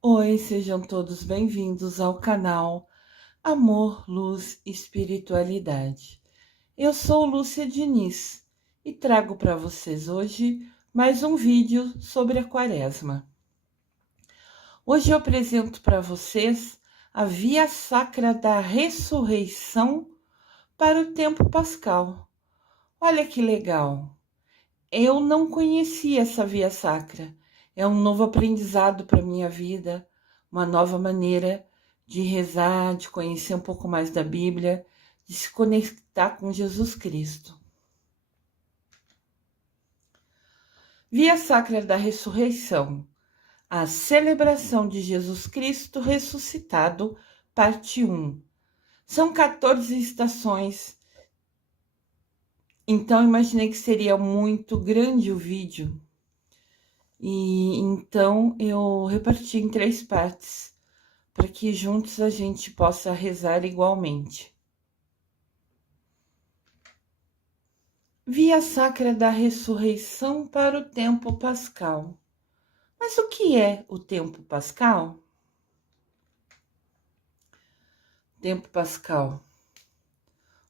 Oi, sejam todos bem-vindos ao canal Amor, Luz e Espiritualidade. Eu sou Lúcia Diniz e trago para vocês hoje mais um vídeo sobre a Quaresma. Hoje eu apresento para vocês a Via Sacra da Ressurreição para o tempo pascal. Olha que legal! Eu não conhecia essa Via Sacra. É um novo aprendizado para minha vida, uma nova maneira de rezar, de conhecer um pouco mais da Bíblia, de se conectar com Jesus Cristo. Via Sacra da Ressurreição, a celebração de Jesus Cristo ressuscitado, parte 1. São 14 estações, então imaginei que seria muito grande o vídeo. E então eu reparti em 3 partes, para que juntos a gente possa rezar igualmente. Via Sacra da Ressurreição para o tempo pascal. Mas o que é o tempo pascal? Tempo pascal.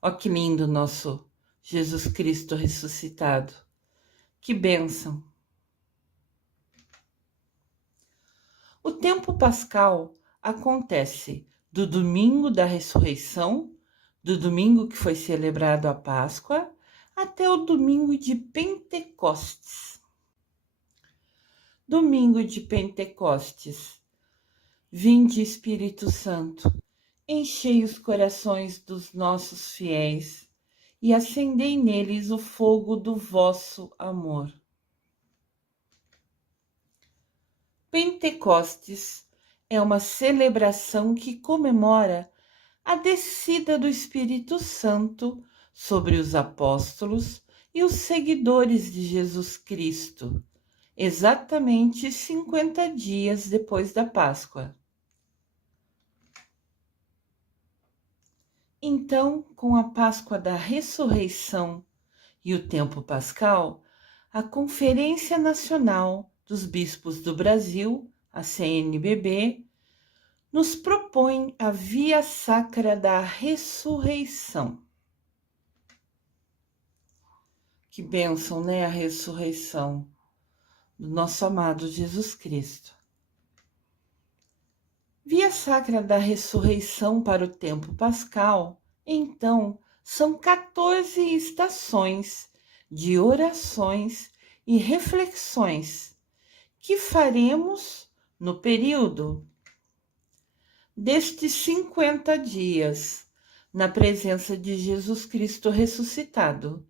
Ó que lindo nosso Jesus Cristo ressuscitado. Que bênção! O tempo pascal acontece do domingo da ressurreição, do domingo que foi celebrado a Páscoa, até o domingo de Pentecostes. Domingo de Pentecostes. Vinde, Espírito Santo, enchei os corações dos nossos fiéis e acendei neles o fogo do vosso amor. Pentecostes é uma celebração que comemora a descida do Espírito Santo sobre os apóstolos e os seguidores de Jesus Cristo, exatamente 50 dias depois da Páscoa. Então, com a Páscoa da Ressurreição e o tempo pascal, a Conferência Nacional dos Bispos do Brasil, a CNBB, nos propõe a Via Sacra da Ressurreição. Que bênção, né? A ressurreição do nosso amado Jesus Cristo. Via Sacra da Ressurreição para o tempo pascal, então, são 14 estações de orações e reflexões que faremos no período destes 50 dias, na presença de Jesus Cristo ressuscitado,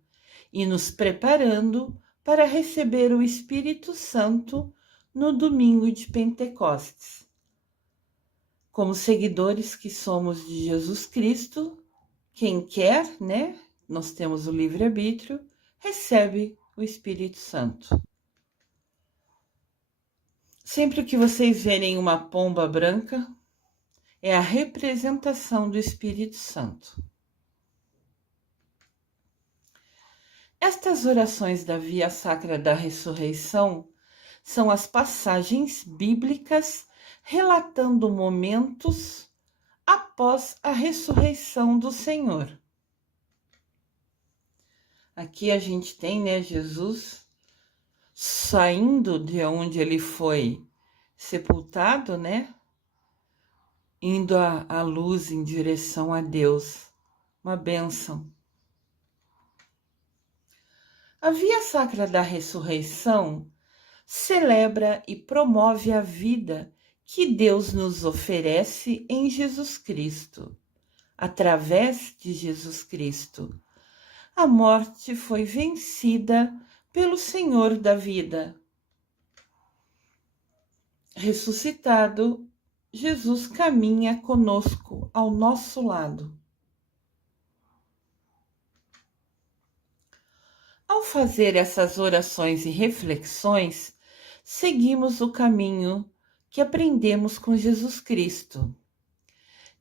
e nos preparando para receber o Espírito Santo no domingo de Pentecostes. Como seguidores que somos de Jesus Cristo, quem quer, né? Nós temos o livre-arbítrio, recebe o Espírito Santo. Sempre que vocês verem uma pomba branca, é a representação do Espírito Santo. Estas orações da Via Sacra da Ressurreição são as passagens bíblicas relatando momentos após a ressurreição do Senhor. Aqui a gente tem, né, Jesus saindo de onde ele foi sepultado, né, indo à luz em direção a Deus. Uma bênção. A Via Sacra da Ressurreição celebra e promove a vida que Deus nos oferece em Jesus Cristo, através de Jesus Cristo. A morte foi vencida pelo Senhor da vida. Ressuscitado, Jesus caminha conosco ao nosso lado. Ao fazer essas orações e reflexões, seguimos o caminho que aprendemos com Jesus Cristo.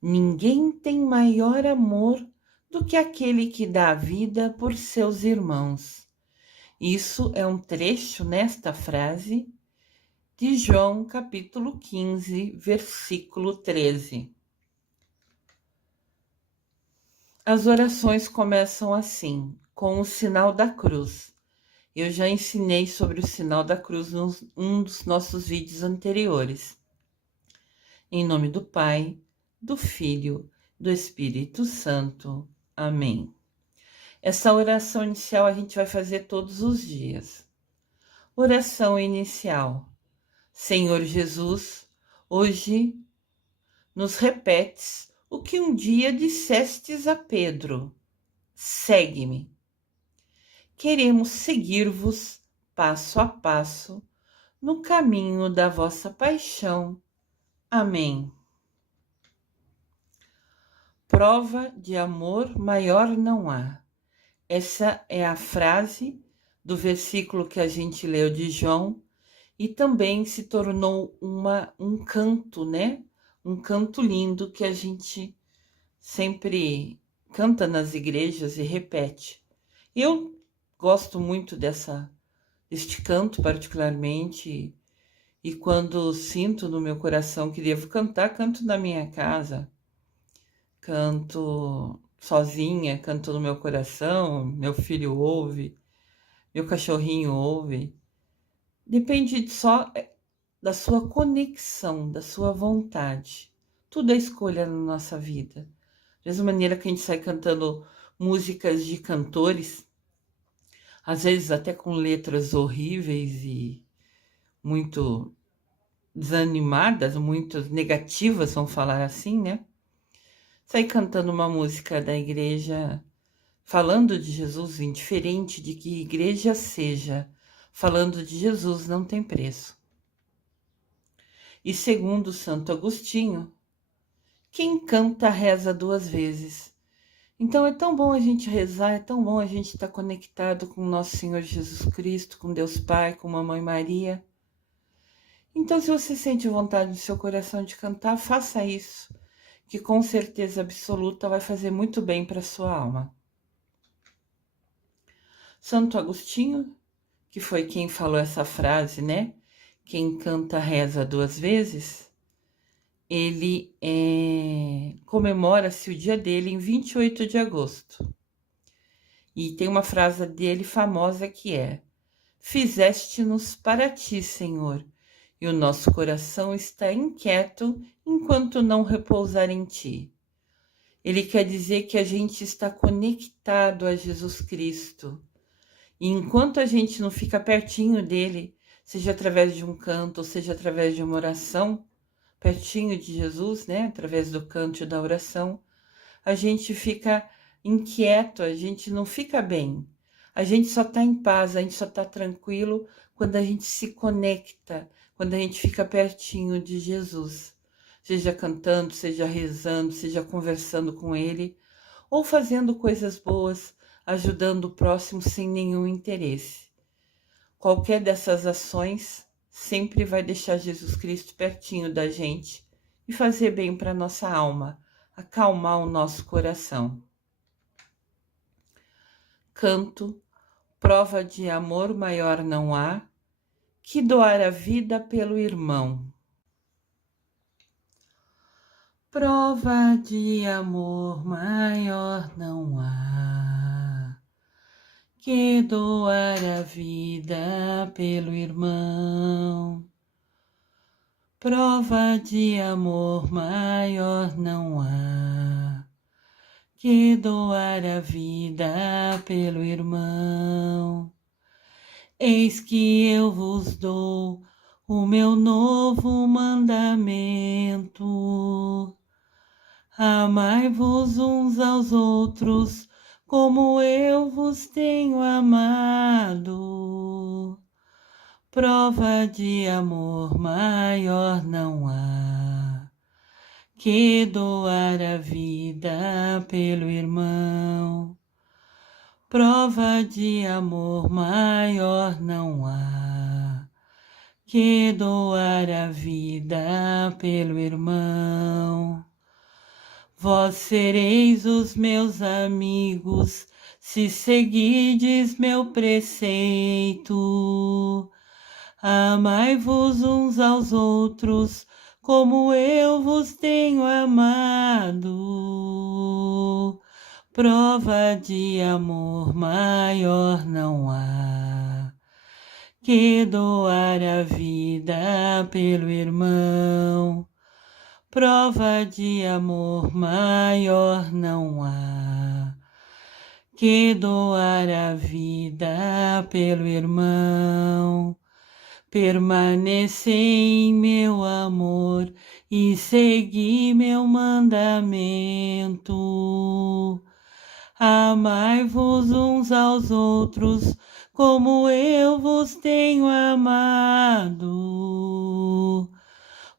Ninguém tem maior amor do que aquele que dá a vida por seus irmãos. Isso é um trecho nesta frase de João, capítulo 15, versículo 13. As orações começam assim, com o sinal da cruz. Eu já ensinei sobre o sinal da cruz em um dos nossos vídeos anteriores. Em nome do Pai, do Filho, do Espírito Santo. Amém. Essa oração inicial a gente vai fazer todos os dias. Oração inicial. Senhor Jesus, hoje nos repetes o que um dia dissestes a Pedro: segue-me. Queremos seguir-vos passo a passo no caminho da vossa paixão. Amém. Prova de amor maior não há. Essa é a frase do versículo que a gente leu de João e também se tornou um canto, né? Um canto lindo que a gente sempre canta nas igrejas e repete. Eu gosto muito deste canto particularmente, e quando sinto no meu coração que devo cantar, canto na minha casa, canto sozinha, canto no meu coração, meu filho ouve, meu cachorrinho ouve. Depende só da sua conexão, da sua vontade. Tudo é escolha na nossa vida. Da mesma maneira que a gente sai cantando músicas de cantores, às vezes até com letras horríveis e muito desanimadas, muito negativas, vamos falar assim, né? Sai cantando uma música da igreja falando de Jesus, indiferente de que igreja seja, falando de Jesus não tem preço. E segundo Santo Agostinho, quem canta reza 2 vezes. Então é tão bom a gente rezar, é tão bom a gente estar conectado com nosso Senhor Jesus Cristo, com Deus Pai, com Mamãe Maria. Então, se você sente vontade no seu coração de cantar, faça isso, que com certeza absoluta vai fazer muito bem para a sua alma. Santo Agostinho, que foi quem falou essa frase, né? Quem canta reza 2 vezes, ele comemora-se o dia dele em 28 de agosto. E tem uma frase dele famosa que é: fizeste-nos para ti, Senhor, e o nosso coração está inquieto enquanto não repousar em ti. Ele quer dizer que a gente está conectado a Jesus Cristo. E enquanto a gente não fica pertinho dele, seja através de um canto, ou seja através de uma oração, pertinho de Jesus, né? Através do canto e da oração, a gente fica inquieto, a gente não fica bem. A gente só está em paz, a gente só está tranquilo quando a gente se conecta, quando a gente fica pertinho de Jesus. Seja cantando, seja rezando, seja conversando com ele, ou fazendo coisas boas, ajudando o próximo sem nenhum interesse. Qualquer dessas ações sempre vai deixar Jesus Cristo pertinho da gente e fazer bem para nossa alma, acalmar o nosso coração. Canto, prova de amor maior não há, que doar a vida pelo irmão. Prova de amor maior não há, que doar a vida pelo irmão. Prova de amor maior não há, que doar a vida pelo irmão. Eis que eu vos dou o meu novo mandamento: amai-vos uns aos outros, como eu vos tenho amado. Prova de amor maior não há, que doar a vida pelo irmão. Prova de amor maior não há, que doar a vida pelo irmão. Vós sereis os meus amigos, se seguides meu preceito. Amai-vos uns aos outros, como eu vos tenho amado. Prova de amor maior não há que doar a vida pelo irmão. Prova de amor maior não há que doar a vida pelo irmão. Permanecei em meu amor e segui meu mandamento. Amai-vos uns aos outros, como eu vos tenho amado.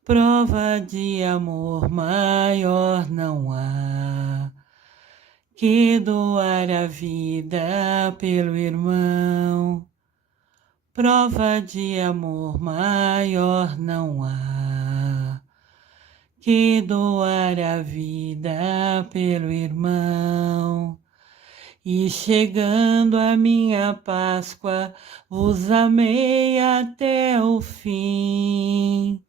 Prova de amor maior não há que doar a vida pelo irmão. Prova de amor maior não há que doar a vida pelo irmão. E chegando a minha Páscoa, vos amei até o fim.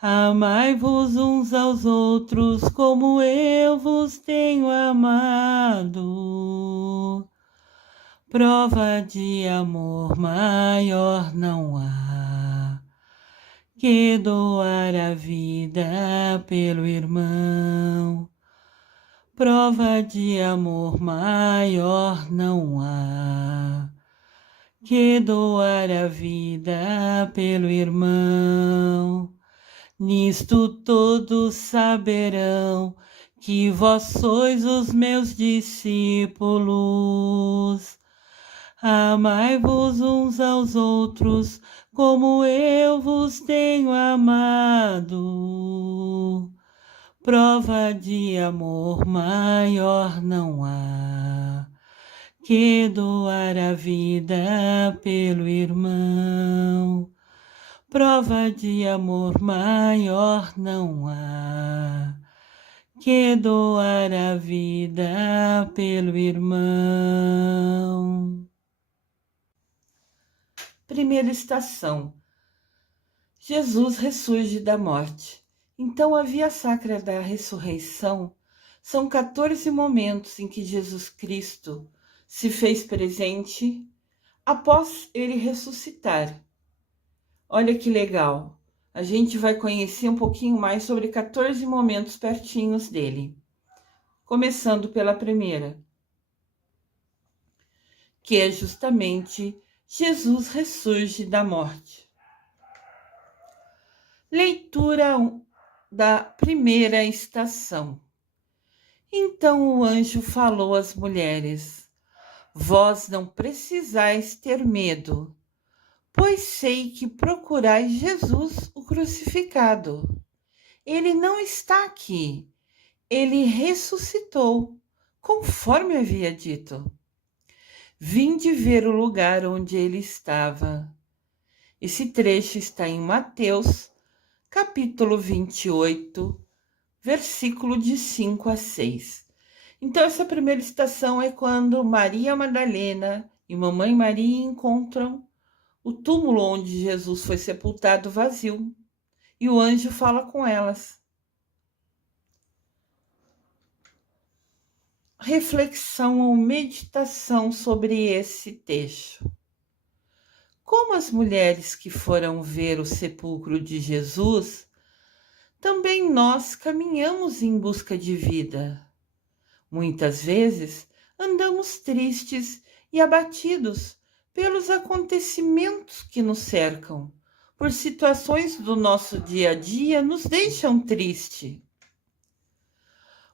Amai-vos uns aos outros, como eu vos tenho amado. Prova de amor maior não há que doar a vida pelo irmão. Prova de amor maior não há que doar a vida pelo irmão. Nisto todos saberão que vós sois os meus discípulos. Amai-vos uns aos outros, como eu vos tenho amado. Prova de amor maior não há que doar a vida pelo irmão. Prova de amor maior não há que doar a vida pelo irmão. Primeira estação. Jesus ressurge da morte. Então, a via sacra da ressurreição são 14 momentos em que Jesus Cristo se fez presente após ele ressuscitar. Olha que legal! A gente vai conhecer um pouquinho mais sobre 14 momentos pertinhos dele. Começando pela primeira, que é justamente Jesus ressurge da morte. Leitura da primeira estação. Então o anjo falou às mulheres: vós não precisais ter medo, pois sei que procurais Jesus, o crucificado. Ele não está aqui, ele ressuscitou, conforme havia dito. Vinde ver o lugar onde ele estava. Esse trecho está em Mateus, capítulo 28, versículo de 5 a 6. Então, essa primeira estação é quando Maria Madalena e Mamãe Maria encontram o túmulo onde Jesus foi sepultado vazio. E o anjo fala com elas. Reflexão ou meditação sobre esse texto. Como as mulheres que foram ver o sepulcro de Jesus, também nós caminhamos em busca de vida. Muitas vezes andamos tristes e abatidos pelos acontecimentos que nos cercam, por situações do nosso dia a dia nos deixam triste.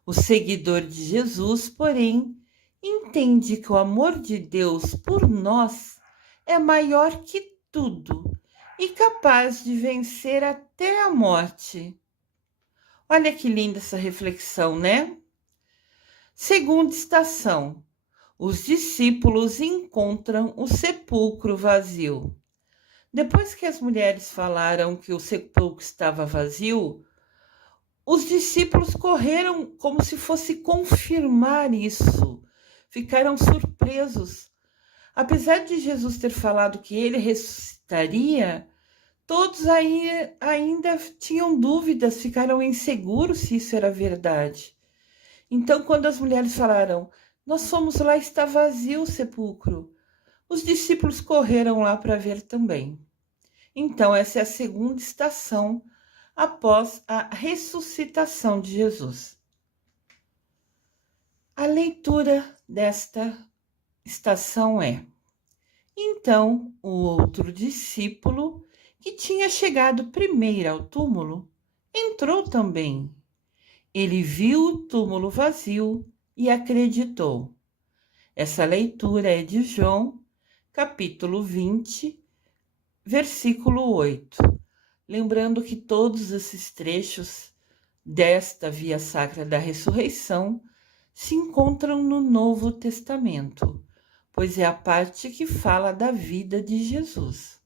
O seguidor de Jesus, porém, entende que o amor de Deus por nós é maior que tudo e capaz de vencer até a morte. Olha que linda essa reflexão, né? Segunda estação. Os discípulos encontram o sepulcro vazio. Depois que as mulheres falaram que o sepulcro estava vazio, os discípulos correram como se fosse confirmar isso. Ficaram surpresos Apesar de Jesus ter falado que ele ressuscitaria, todos aí ainda tinham dúvidas, ficaram inseguros se isso era verdade. Então, quando as mulheres falaram, nós fomos lá, está vazio o sepulcro, os discípulos correram lá para ver também. Então, essa é a segunda estação após a ressuscitação de Jesus. A leitura desta estação é: então, o outro discípulo, que tinha chegado primeiro ao túmulo, entrou também. Ele viu o túmulo vazio e acreditou. Essa leitura é de João, capítulo 20, versículo 8. Lembrando que todos esses trechos desta via sacra da ressurreição se encontram no Novo Testamento, pois é a parte que fala da vida de Jesus.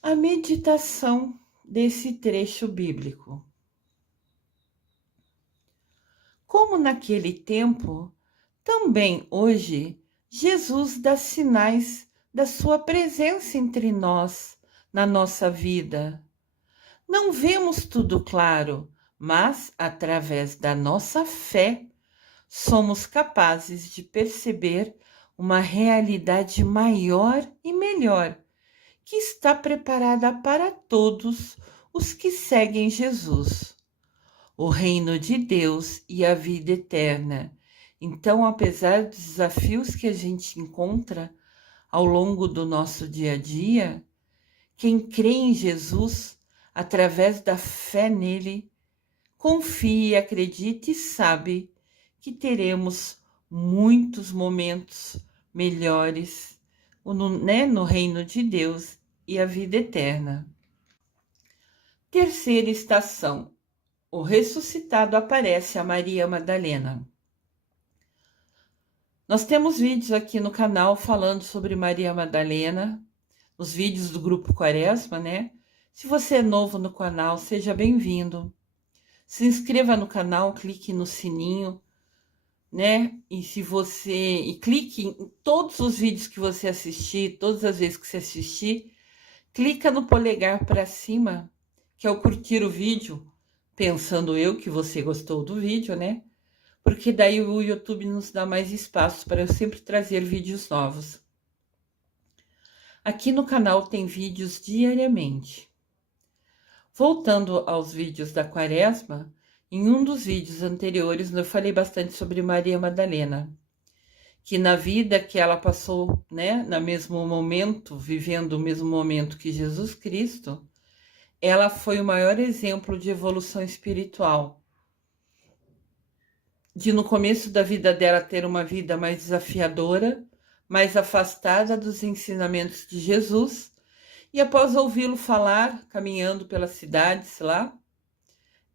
A meditação desse trecho bíblico. Como naquele tempo, também hoje, Jesus dá sinais da sua presença entre nós, na nossa vida. Não vemos tudo claro, mas através da nossa fé, somos capazes de perceber uma realidade maior e melhor, que está preparada para todos os que seguem Jesus. O reino de Deus e a vida eterna. Então, apesar dos desafios que a gente encontra ao longo do nosso dia a dia, quem crê em Jesus, através da fé nele, confia, acredita e sabe que teremos muitos momentos melhores no reino de Deus e a vida eterna. Terceira estação. O ressuscitado aparece a Maria Madalena. Nós temos vídeos aqui no canal falando sobre Maria Madalena, os vídeos do Grupo Quaresma, né? Se você é novo no canal, seja bem-vindo. Se inscreva no canal, clique no sininho, né? E clique em todos os vídeos que você assistir, todas as vezes que você assistir, clica no polegar para cima, que é o curtir o vídeo, pensando eu que você gostou do vídeo, né? Porque daí o YouTube nos dá mais espaço para eu sempre trazer vídeos novos. Aqui no canal tem vídeos diariamente. Voltando aos vídeos da Quaresma, em um dos vídeos anteriores eu falei bastante sobre Maria Madalena, que na vida que ela passou, né, no mesmo momento, vivendo o mesmo momento que Jesus Cristo, ela foi o maior exemplo de evolução espiritual. De no começo da vida dela ter uma vida mais desafiadora, mais afastada dos ensinamentos de Jesus, e após ouvi-lo falar, caminhando pelas cidades lá,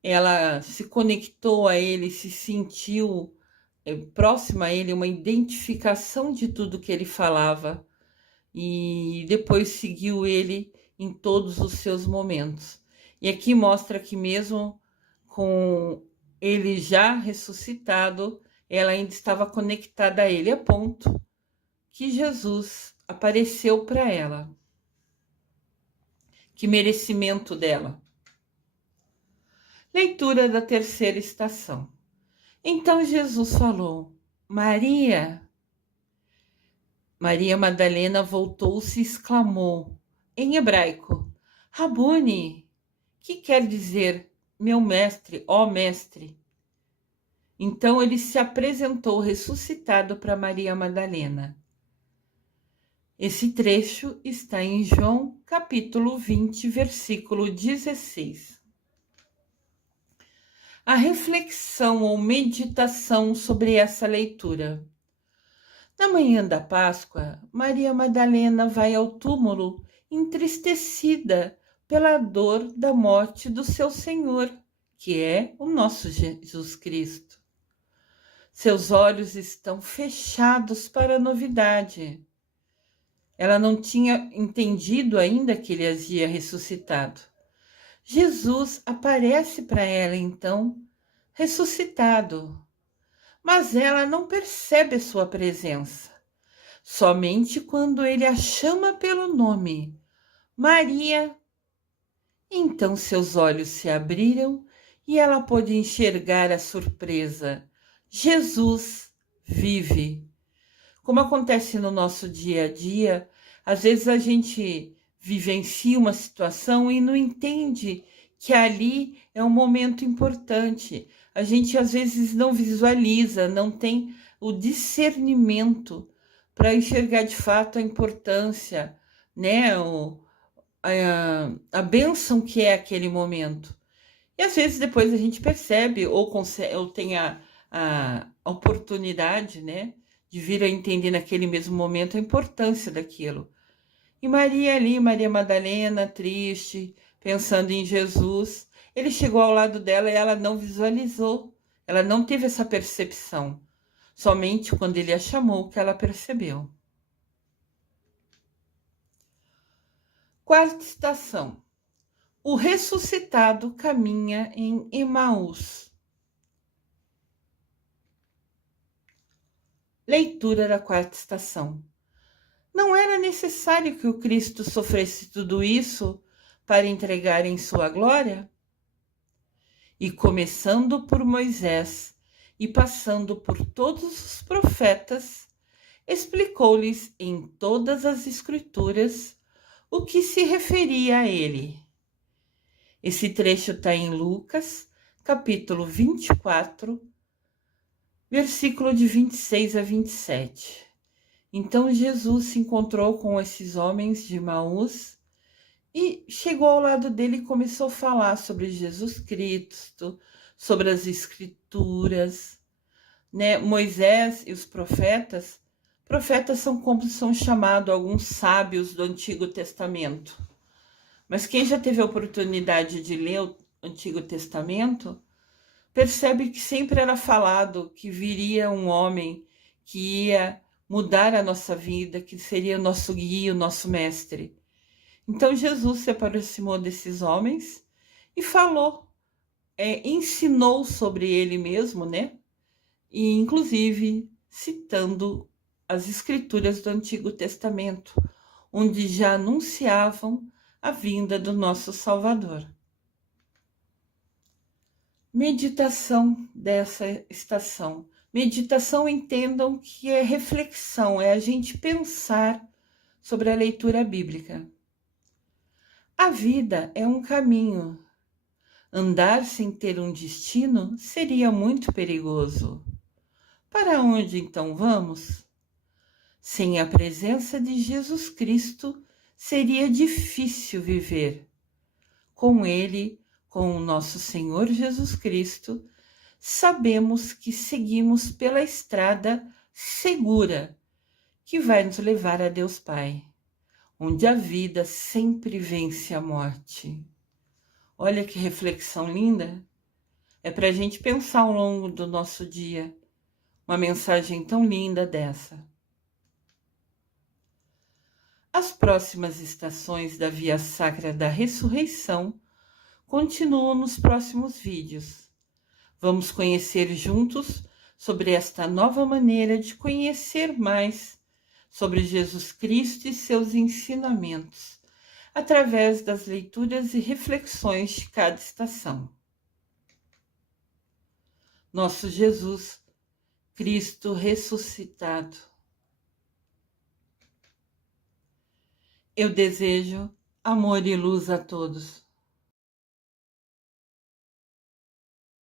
ela se conectou a ele, se sentiu próxima a ele, uma identificação de tudo que ele falava, e depois seguiu ele em todos os seus momentos. E aqui mostra que mesmo com ele já ressuscitado, ela ainda estava conectada a ele, a ponto que Jesus apareceu para ela. Que merecimento dela. Leitura da terceira estação. Então Jesus falou, Maria. Maria Madalena voltou-se e exclamou, em hebraico, Rabuni, que quer dizer meu mestre, ó mestre. Então ele se apresentou ressuscitado para Maria Madalena. Esse trecho está em João, capítulo 20, versículo 16. A reflexão ou meditação sobre essa leitura. Na manhã da Páscoa, Maria Madalena vai ao túmulo entristecida pela dor da morte do seu Senhor, que é o nosso Jesus Cristo. Seus olhos estão fechados para a novidade. Ela não tinha entendido ainda que ele havia ressuscitado. Jesus aparece para ela, então, ressuscitado. Mas ela não percebe a sua presença. Somente quando ele a chama pelo nome, Maria, então seus olhos se abriram e ela pôde enxergar a surpresa. Jesus vive. Como acontece no nosso dia a dia, às vezes a gente vivencia uma situação e não entende que ali é um momento importante. A gente às vezes não visualiza, não tem o discernimento para enxergar de fato a importância, né? A bênção que é aquele momento. E às vezes depois a gente percebe ou tem a oportunidade, né, de vir a entender naquele mesmo momento a importância daquilo. E Maria ali, Maria Madalena, triste, pensando em Jesus, ele chegou ao lado dela e ela não visualizou, ela não teve essa percepção. Somente quando ele a chamou que ela percebeu. Quarta estação. O ressuscitado caminha em Emaús. Leitura da quarta estação. Não era necessário que o Cristo sofresse tudo isso para entregar em sua glória? E começando por Moisés e passando por todos os profetas, explicou-lhes em todas as Escrituras o que se referia a ele. Esse trecho está em Lucas, capítulo 24, versículo de 26 a 27. Então Jesus se encontrou com esses homens de Emaús e chegou ao lado dele e começou a falar sobre Jesus Cristo, sobre as Escrituras, né? Moisés e os profetas são como são chamados alguns sábios do Antigo Testamento. Mas quem já teve a oportunidade de ler o Antigo Testamento, percebe que sempre era falado que viria um homem que ia mudar a nossa vida, que seria o nosso guia, o nosso mestre. Então Jesus se aproximou desses homens e falou, ensinou sobre ele mesmo, né? E inclusive citando as escrituras do Antigo Testamento, onde já anunciavam a vinda do nosso Salvador. Meditação dessa estação. Meditação, entendam que é reflexão, é a gente pensar sobre a leitura bíblica. A vida é um caminho. Andar sem ter um destino seria muito perigoso. Para onde então vamos? Sem a presença de Jesus Cristo, seria difícil viver. Com Ele, com o nosso Senhor Jesus Cristo, sabemos que seguimos pela estrada segura que vai nos levar a Deus Pai, onde a vida sempre vence a morte. Olha que reflexão linda! É para a gente pensar ao longo do nosso dia uma mensagem tão linda dessa. As próximas estações da Via Sacra da Ressurreição continuam nos próximos vídeos. Vamos conhecer juntos sobre esta nova maneira de conhecer mais sobre Jesus Cristo e seus ensinamentos, através das leituras e reflexões de cada estação. Nosso Jesus, Cristo ressuscitado. Eu desejo amor e luz a todos.